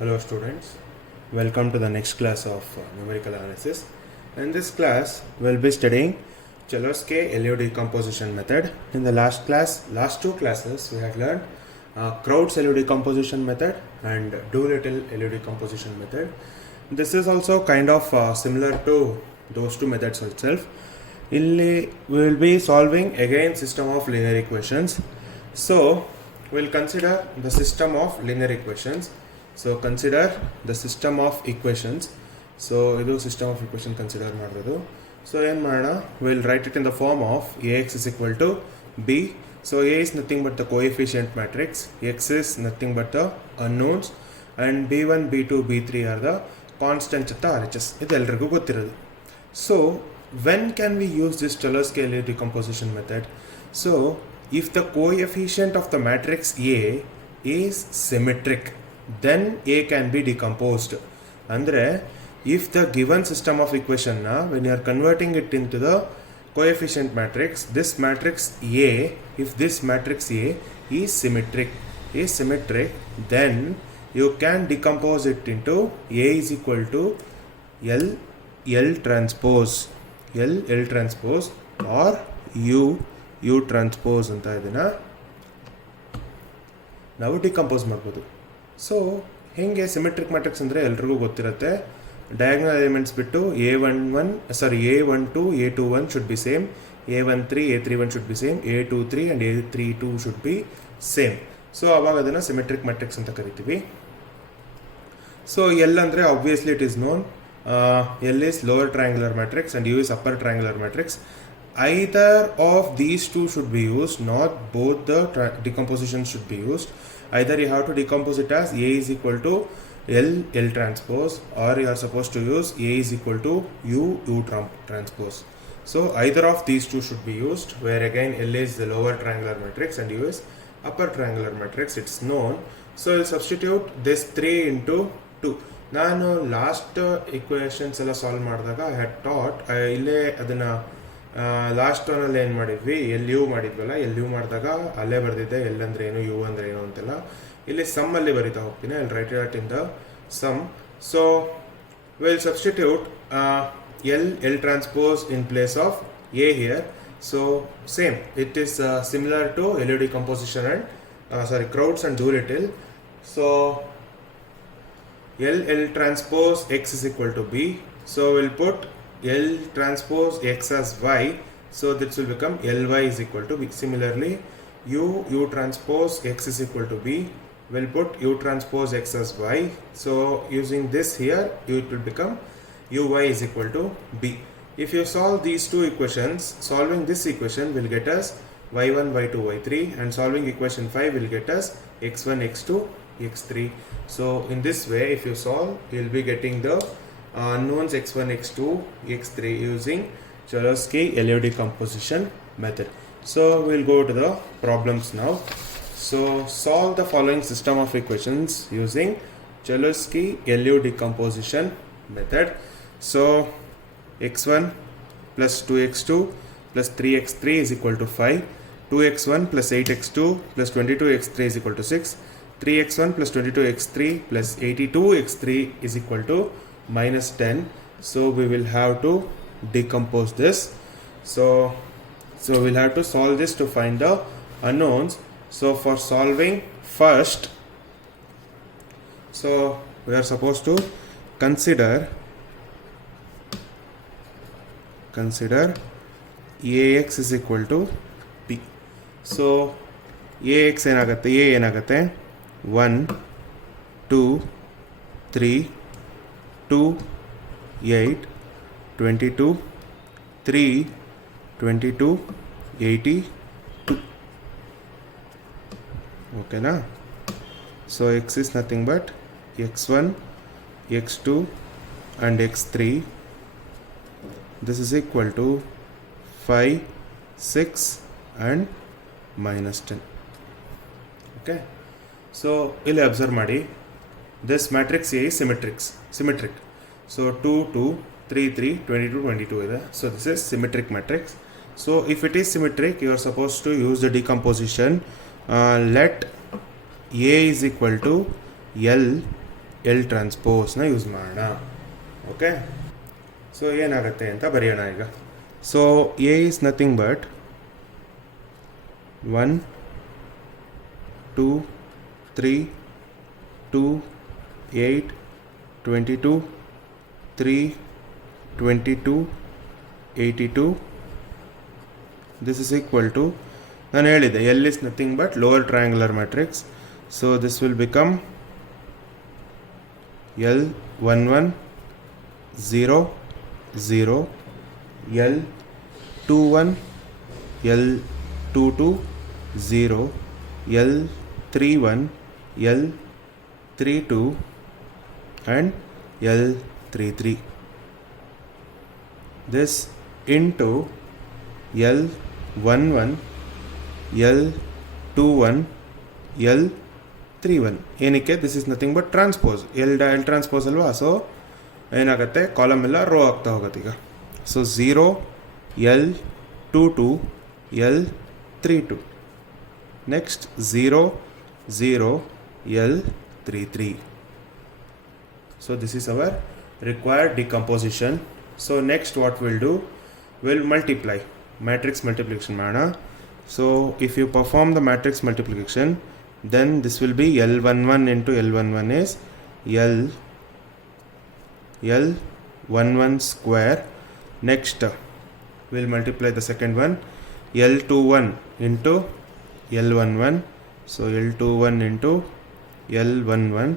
Hello students, welcome to the next class of numerical analysis. In this class, we'll be studying Cholesky LU decomposition method. In the last two classes, we had learned Crowd's LU decomposition method and Doolittle LU decomposition method. This is also kind of similar to those two methods itself. We will be solving again system of linear equations. So, we'll consider the system of linear equations. So consider the system of equations. So this system of equation consider madrodu. So we'll write it in the form of Ax is equal to B. So A is nothing but the coefficient matrix, X is nothing but the unknowns, and B1, B2, B3 are the constants at the RHS. Idu ellarigu gottiradu. So when can we use this Cholesky LU decomposition method? So if the coefficient of the matrix A is symmetric, then A can be decomposed. Andre, if the given system of equation when you are converting it into the coefficient matrix, this matrix A, if this matrix A is symmetric, then you can decompose it into A is equal to L transpose or U transpose anta idina ನಾವು decompose ಮಾಡ್ಬೋದು. So ಹೇಗೆ symmetric matrix ಅಂದರೆ ಎಲ್ರಿಗೂ ಗೊತ್ತಿರುತ್ತೆ. Diagonal elements ಬಿಟ್ಟು A12 A21 should be same, A13 A31 should be same, A23 and A32 should be same. So ಅವಾಗ ಅದನ್ನು symmetric matrix ಅಂತ ಕರಿತೀವಿ. ಸೊ ಎಲ್ ಅಂದರೆ obviously it is known, L is lower triangular matrix and U is upper triangular matrix. Either of these two should be used, not both the decomposition should be used. Either you have to decompose it as A is equal to L transpose, or you are supposed to use A is equal to U transpose. So either of these two should be used, where again L is the lower triangular matrix and U is upper triangular matrix, it's known. So I'll substitute this 3 into 2. ನಾನು last equations ಎಲ್ಲ solve ಮಾಡಿದಾಗ I had taught ಇಲ್ಲೇ ಅದನ್ನು last ಒನಲ್ಲಿ ಏನು ಮಾಡಿದ್ವಿ, LU ಮಾಡಿದ್ವಲ್ಲ, LU ಮಾಡಿದಾಗ ಅಲ್ಲೇ ಬರೆದಿದ್ದೆ L ಅಂದರೆ ಏನು, U ಅಂದರೆ ಏನು ಅಂತೆಲ್ಲ. ಇಲ್ಲಿ ಸಮ್ಮಲ್ಲಿ ಬರೀತಾ ಹೋಗ್ತೀನಿ. I write it in the sum. So will substitute L transpose in place of A here. So same, it is similar to LU decomposition and Crowd's and Doolittle. So L transpose X is equal to B. So we'll put L transpose X as Y. So this will become Ly is equal to B. Similarly, U transpose X is equal to B. We'll put U transpose X as Y. So using this here, it will become Uy is equal to B. If you solve these two equations, solving this equation will get us y1, y2, y3, and solving equation 5 will get us x1, x2, x3. So in this way, if you solve, you will be getting the unknowns x1, x2, x3 using Cholesky LU decomposition method. So we'll go to the problems now. So solve the following system of equations using Cholesky LU decomposition method. So x1 plus 2x2 plus 3x3 is equal to 5. 2x1 plus 8x2 plus 22x3 is equal to 6. 3x1 plus 22x3 plus 82x3 is equal to minus 10. So we will have to decompose this. So we'll have to solve this to find the unknowns. So for solving first, so we are supposed to consider Ax is equal to B. So Ax ಏನಾಗುತ್ತೆ 1 2 3 2 8 22 3 22 82. ಓಕೆನಾ? So X is nothing but x1, x2 and x3. This is equal to 5, 6 and minus 10. Okay. So ಇಲ್ಲಿ observe ಮಾಡಿ, this matrix a symmetric. So 2 2 3 3 22 22 ಇದೆ. So this is symmetric matrix. So if it is symmetric, you are suppose to use the decomposition. Let A is equal to L L ಟ್ರಾನ್ಸ್ಪೋಸ್ನ use ಮಾಡೋಣ. Okay, so ಏನಾಗುತ್ತೆ ಅಂತ ಬರೆಯೋಣ ಈಗ. So A is nothing but 1 2 3 2 8 22 3 22 82. This is equal to, ನಾನು ಹೇಳಿದೆ L is nothing but lower triangular matrix. So this will become L 1 1 0 0, L 2 1, L 2 2 0, L 3 1, L 3 2 and L 3 3. This into L 1 1, L 2 1, L 3 1. ಏನಕ್ಕೆ? This is nothing but transpose. L transpose ಅಲ್ವಾ. So ಏನಾಗುತ್ತೆ, column ಎಲ್ಲ rho ಆಗ್ತಾ ಹೋಗುತ್ತೆ ಈಗ. So 0 L 2 2 L 3 2. Next 0 0 L 3 3. So this is our required decomposition. So next what we'll do, we'll multiply, matrix multiplication ಮಾಡೋಣ. So if you perform the matrix multiplication, then this will be L11 into L11 is L11 square. Next we'll multiply the second one, L21 into L11. So L21 into L11,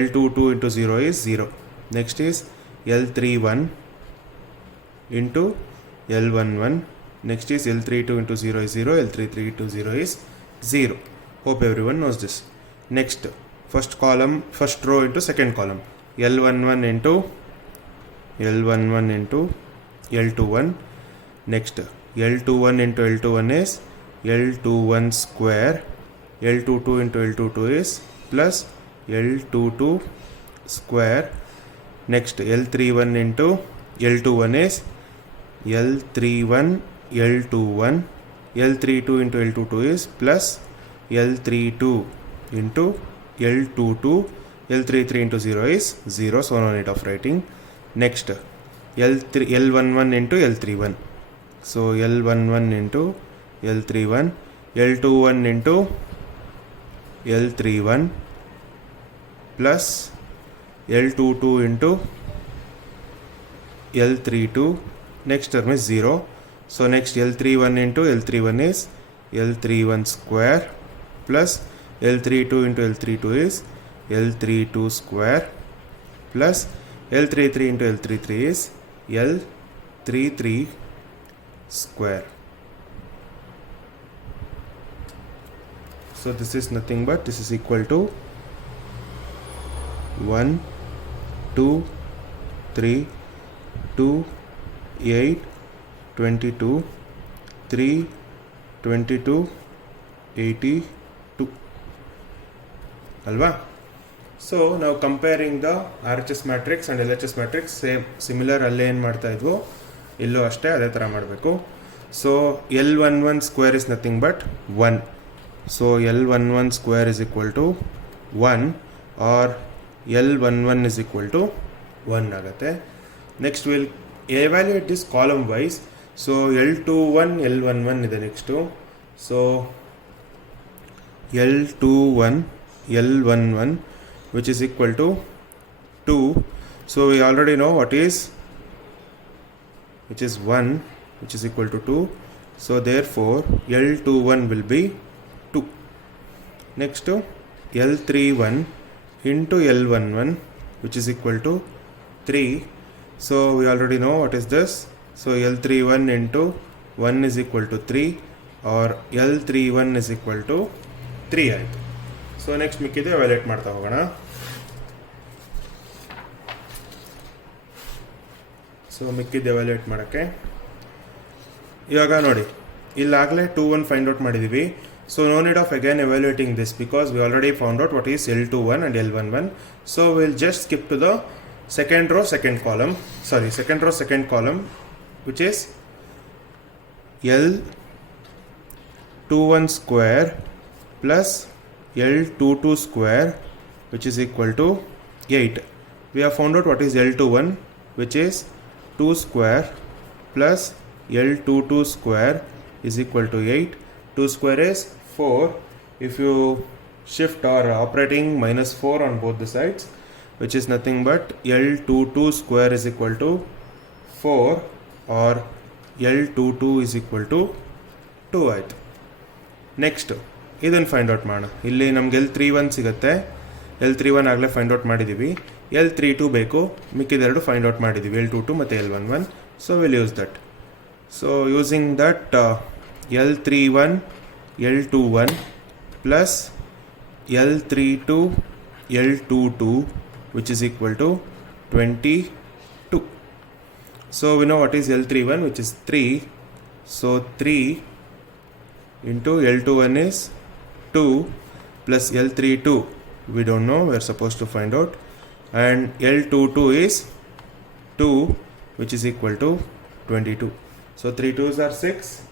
L22 into 0 is 0. Next is L31 into L11. Next is L32 into 0 is 0, L33 into 0 is 0. Hope everyone knows this. Next, first column, first row into second column, L11 into L21. Next, L21 into L21 is L21 square, L22 into L22 is plus L22 square. Next, L31 into L21 is L31 L21, L32 into L22 is plus L32 into L22, L33 into 0 is 0, so no need of writing. Next, L11 into L31. So L11 into L31, L21 into L31 plus L22 into L32. Next term is 0. So next L31 into L31 is L31 square plus L32 into L32 is L32 square plus L33 into L33 is L33 square. So this is nothing but, this is equal to 1 2 3 2 8 22 3 22 82 ಅಲ್ವಾ. So ನಾವು comparing the RHS matrix and LHS matrix same similar ಅಲ್ಲೇ ಏನು ಮಾಡ್ತಾ ಇದ್ವು ಇಲ್ಲೂ ಅಷ್ಟೇ ಅದೇ ಥರ ಮಾಡಬೇಕು. So L11 square is nothing but 1. So L11 square is equal to 1 or L11 is equal to 1 ಆಗುತ್ತೆ. Next will evaluate this column wise. So L21 L11 ಇದೆ next. So L21 L11 which is equal to 2. So we already know what is, which is 1, which is equal to 2. So therefore L21 will be 2. Next to L31 into L11 which is equal to 3. So we already know what is this. So L31 into 1 is equal to 3 or L31 is equal to 3 ಆಯಿತು. So next ಮಿಕ್ಕಿದೆ ವ್ಯಾಲ್ಯೂಟ್ ಮಾಡ್ತಾ ಹೋಗೋಣ. So ಮಿಕ್ಕಿದ್ದೆ ವ್ಯಾಲ್ಯೂಟ್ ಮಾಡೋಕ್ಕೆ ಇವಾಗ ನೋಡಿ ಇಲ್ಲಾಗಲೇ 2 1 find out ಮಾಡಿದ್ದೀವಿ. So no need of again evaluating this because we already found out what is L21 and L11. So will just skip to the second row second column which is L21 square plus L22 square which is equal to 8. We have found out what is L21, which is 2 square plus L22 square is equal to 8. 2 square is 4. If you shift or operating minus 4 on both the sides, which is nothing but L22 square is equal to 4 or L22 is equal to 2 ಆಯಿತು. Next ಇದನ್ನು find out ಮಾಡೋಣ. ಇಲ್ಲಿ ನಮ್ಗೆ L31 ಸಿಗುತ್ತೆ. L31 ಆಗಲೇ find out ಮಾಡಿದ್ದೀವಿ. L32 ಬೇಕು, ಮಿಕ್ಕಿದೆರಡು find out ಮಾಡಿದ್ದೀವಿ, L22 ಮತ್ತು L11. So will use that. So using that L31 L21 plus L32 L22 which is equal to 22. So we know what is L31, which is 3. So 3 into L21 is 2 plus L32 we don't know, we are supposed to find out, and L22 is 2 which is equal to 22. So 3 2s are 6,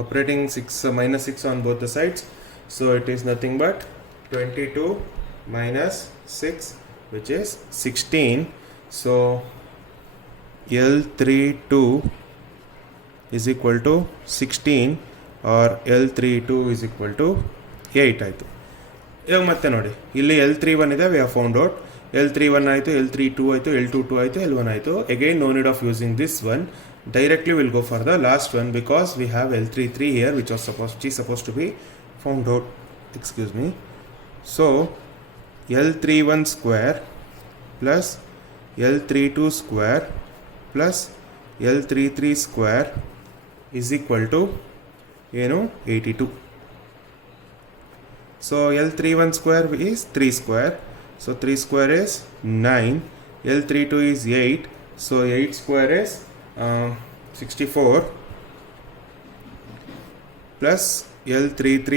operating 6 minus 6 on both the sides, so it is nothing but 22 minus 6 which is 16. So L32 is equal to 16 or L32 is equal to 8 ಆಯಿತು. ಇವಾಗ ಮತ್ತೆ ನೋಡಿ, ಇಲ್ಲಿ L31 ಇದೆ, we have found out. L31 ಆಯಿತು, L32 ಆಯಿತು, L22 ಆಯಿತು, L1 ಆಯಿತು. Again no need of using this one. Directly we'll go for the last one because we have L33 here which is supposed to be found out. Excuse me. So L31 square plus L32 square plus L33 square is equal to 82. So L31 square is 3 square. So 3 square is 9. L32 is 8. So 8 square is 64 plus L33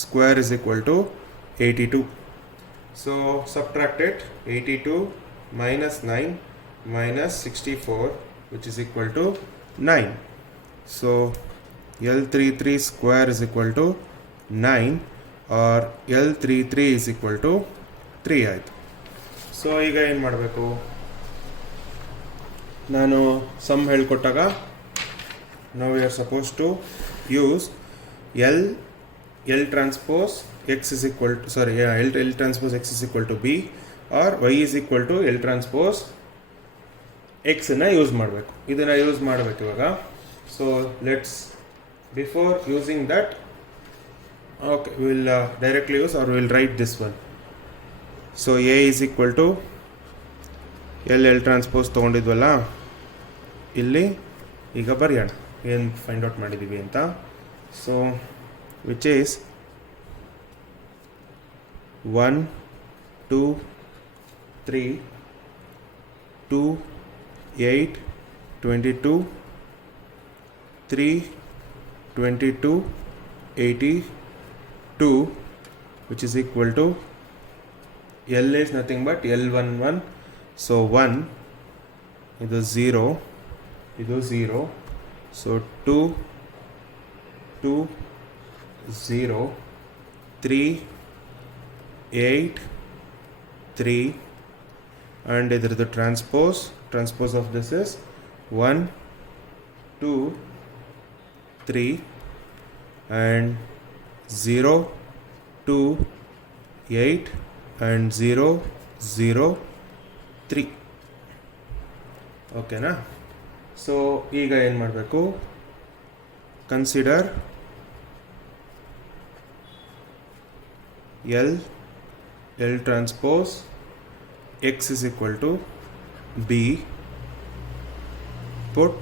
square is equal to 82. So subtract it. 82 minus 9 minus 64 which is equal to 9. So L33 square is equal to 9 or L33 is equal to 3 ಆಯಿತು. So ಈಗ ಏನು ಮಾಡಬೇಕು, ನಾನು sum ಹೇಳ್ಕೊಟ್ಟಾಗ ನಾವು we are suppose to use L transpose X is equal to L transpose X is equal to B or Y is equal to L transpose X ಅನ್ನು use ಮಾಡಬೇಕು. ಇದನ್ನು ಯೂಸ್ ಮಾಡಬೇಕು ಇವಾಗ. So let's before using that, okay, will directly use or will write this one. So A is equal to L transpose ತೊಗೊಂಡಿದ್ವಲ್ಲ, ಇಲ್ಲಿ ಈಗ ಬರೆಯೋಣ ಏನು ಫೈಂಡ್ ಔಟ್ ಮಾಡಿದ್ದೀವಿ ಅಂತ. So which is 1 2 3 2 8 22 3 22 82 which is equal to L is nothing but L11. So 1 ಇದು 0, ಇದು 0. So 2 2 0 3 8 3 and the transpose of this is 1 2 3 and 0 2 8 and 0 0 3. ಓಕೆನಾ? ಸೊ ಈಗ ಏನು ಮಾಡಬೇಕು, consider L transpose X is equal to B. Put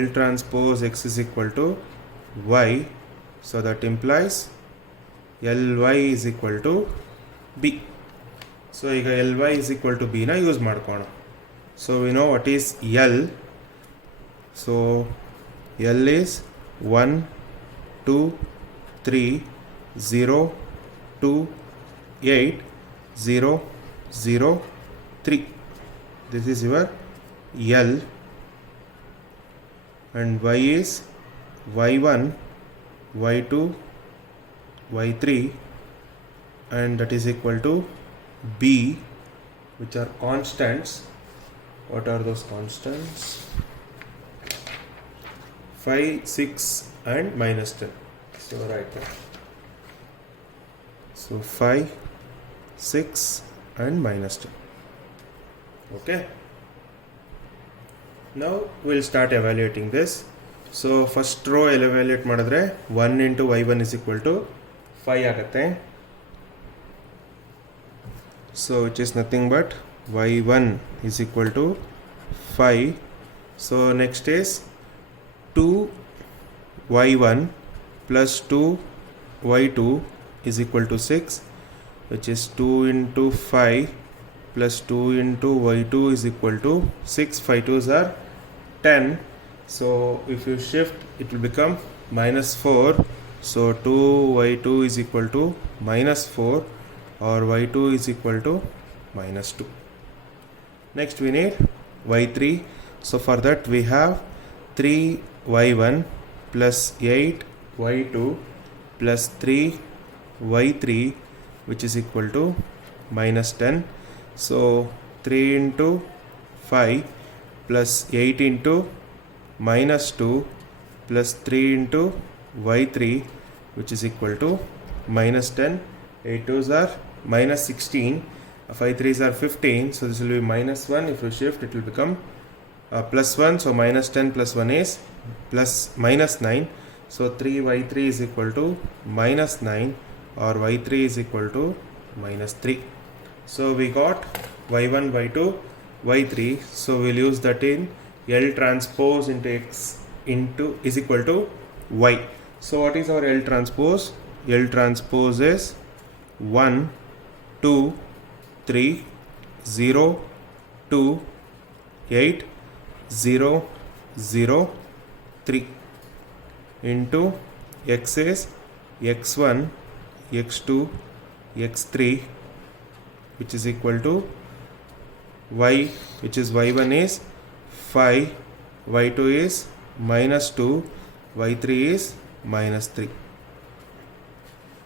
L transpose X is equal to Y. So that implies Ly is equal to B. So ಈಗ Ly is equal to B na use ಮಾಡ್ಕೋಣ. So we know what is L. So L is 1 2 3 0 2 8 0 0 3. This is your L, and Y is Y1 Y2 Y3 and that is equal to B, which are constants. What are those constants? 5, 6 and minus 10. So write that. So 5, 6 and minus 10. Okay. Now we'll start evaluating this. So first row evaluate ಮಾಡಿದ್ರೆ 1 into y1 is equal to 5 ಆಗುತ್ತೆ. So which is nothing but y1 is equal to 5. So next is 2y1 plus 2y2 is equal to 6, which is 2 into 5 plus 2 into y2 is equal to 6. 5 2s are 10. So if you shift, it will become minus 4. So 2y2 is equal to minus 4, or y2 is equal to minus 2. Next we need y3. So for that we have 3y1 plus 8y2 plus 3y3, which is equal to minus 10. So 3 into 5 plus 8 into minus 2 plus 3 into y3, which is equal to minus 10. 8 2s are minus 16. 5 3s are 15. So this will be minus 1. If you shift, it will become plus 1. So minus 10 plus 1 is plus minus 9. So 3y3 is equal to minus 9, or y3 is equal to minus 3. So we got y1, y2, y3. So we'll use that in L transpose into x into is equal to y. So what is our L transpose? L transpose is 1, 2, 3, 0, 2, 8, 0, 0, 3 into x is x1, x2, x3, which is equal to y, which is y1 is 5, y2 is minus 2, y3 is minus 3.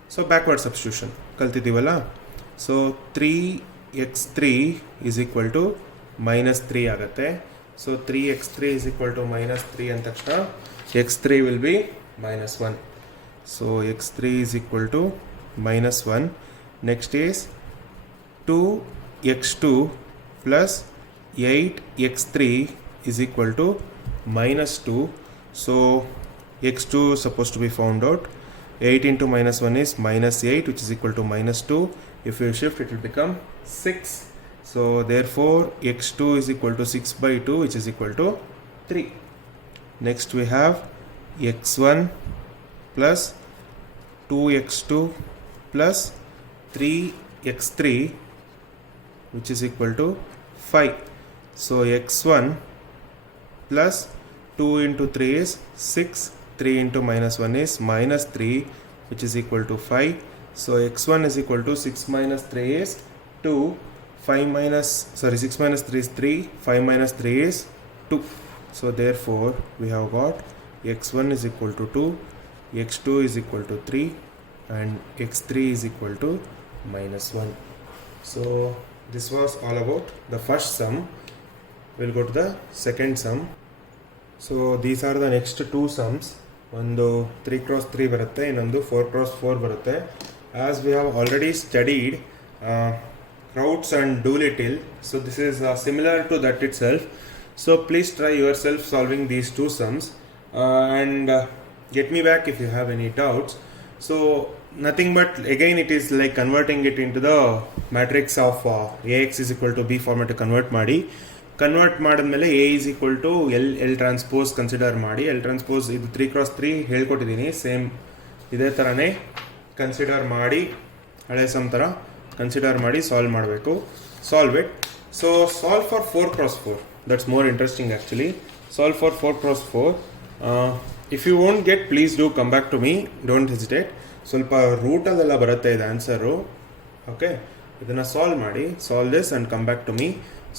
So backward substitution ಕಲ್ತಿದ್ದೀವಲ್ಲ. So 3x3 is equal to minus 3 ಆಗುತ್ತೆ. So 3x3 is equal to minus 3 ಅಂದ ತಕ್ಷಣ x3 will be minus 1. So x3 is equal to minus 1. Next is 2x2 plus 8x3 is equal to minus 2. So x2 is supposed to be found out. 8 into minus 1 is minus 8, which is equal to minus 2. If you shift, it will become 6. So therefore x2 is equal to 6 by 2, which is equal to 3. Next we have x1 plus 2x2 plus 3x3, which is equal to 5. So x1 plus 2 into 3 is 6. 3 into minus 1 is minus 3, which is equal to 5. So x1 is equal to 6 minus 3 is 2. 6 minus 3 is 3. 5 minus 3 is 2. So therefore we have got x1 is equal to 2, x2 is equal to 3, and x3 is equal to minus 1. So this was all about the first sum. We'll go to the second sum. So these are the next two sums. ಒಂದು 3x3 ಬರುತ್ತೆ, ಇನ್ನೊಂದು 4x4 ಬರುತ್ತೆ. As we have already studied Crowds and Doolittle, so this is similar to that itself. So please try yourself solving these two sums and get me back if you have any doubts. So nothing but again it is like converting it into the matrix of ax is equal to b format convert ಮಾಡಿ. Convert ಮಾಡಿದ್ಮೇಲೆ A is equal to L transpose consider ಮಾಡಿ. L transpose ಇದು 3x3 ಹೇಳ್ಕೊಟ್ಟಿದ್ದೀನಿ, same ಇದೇ ಥರನೇ consider ಮಾಡಿ, ಹಳೆ some ಥರ consider ಮಾಡಿ ಸಾಲ್ವ್ ಮಾಡಬೇಕು. Solve it. So solve for 4x4, that's more interesting actually. Solve for 4x4. If you won't get, please do come back to me, don't hesitate. ಸ್ವಲ್ಪ ರೂಟಲ್ಲೆಲ್ಲ ಬರುತ್ತೆ ಇದು ಆನ್ಸರು. ಓಕೆ, ಇದನ್ನು ಸಾಲ್ವ್ ಮಾಡಿ, solve this and come back to me.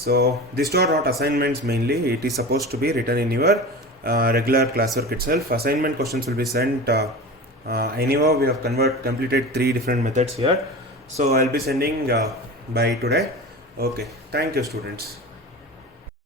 So these two are not assignments mainly. It is supposed to be written in your regular classwork itself. Assignment questions will be sent anyhow. We have completed 3 different methods here. So I'll be sending by today. Okay, thank you students.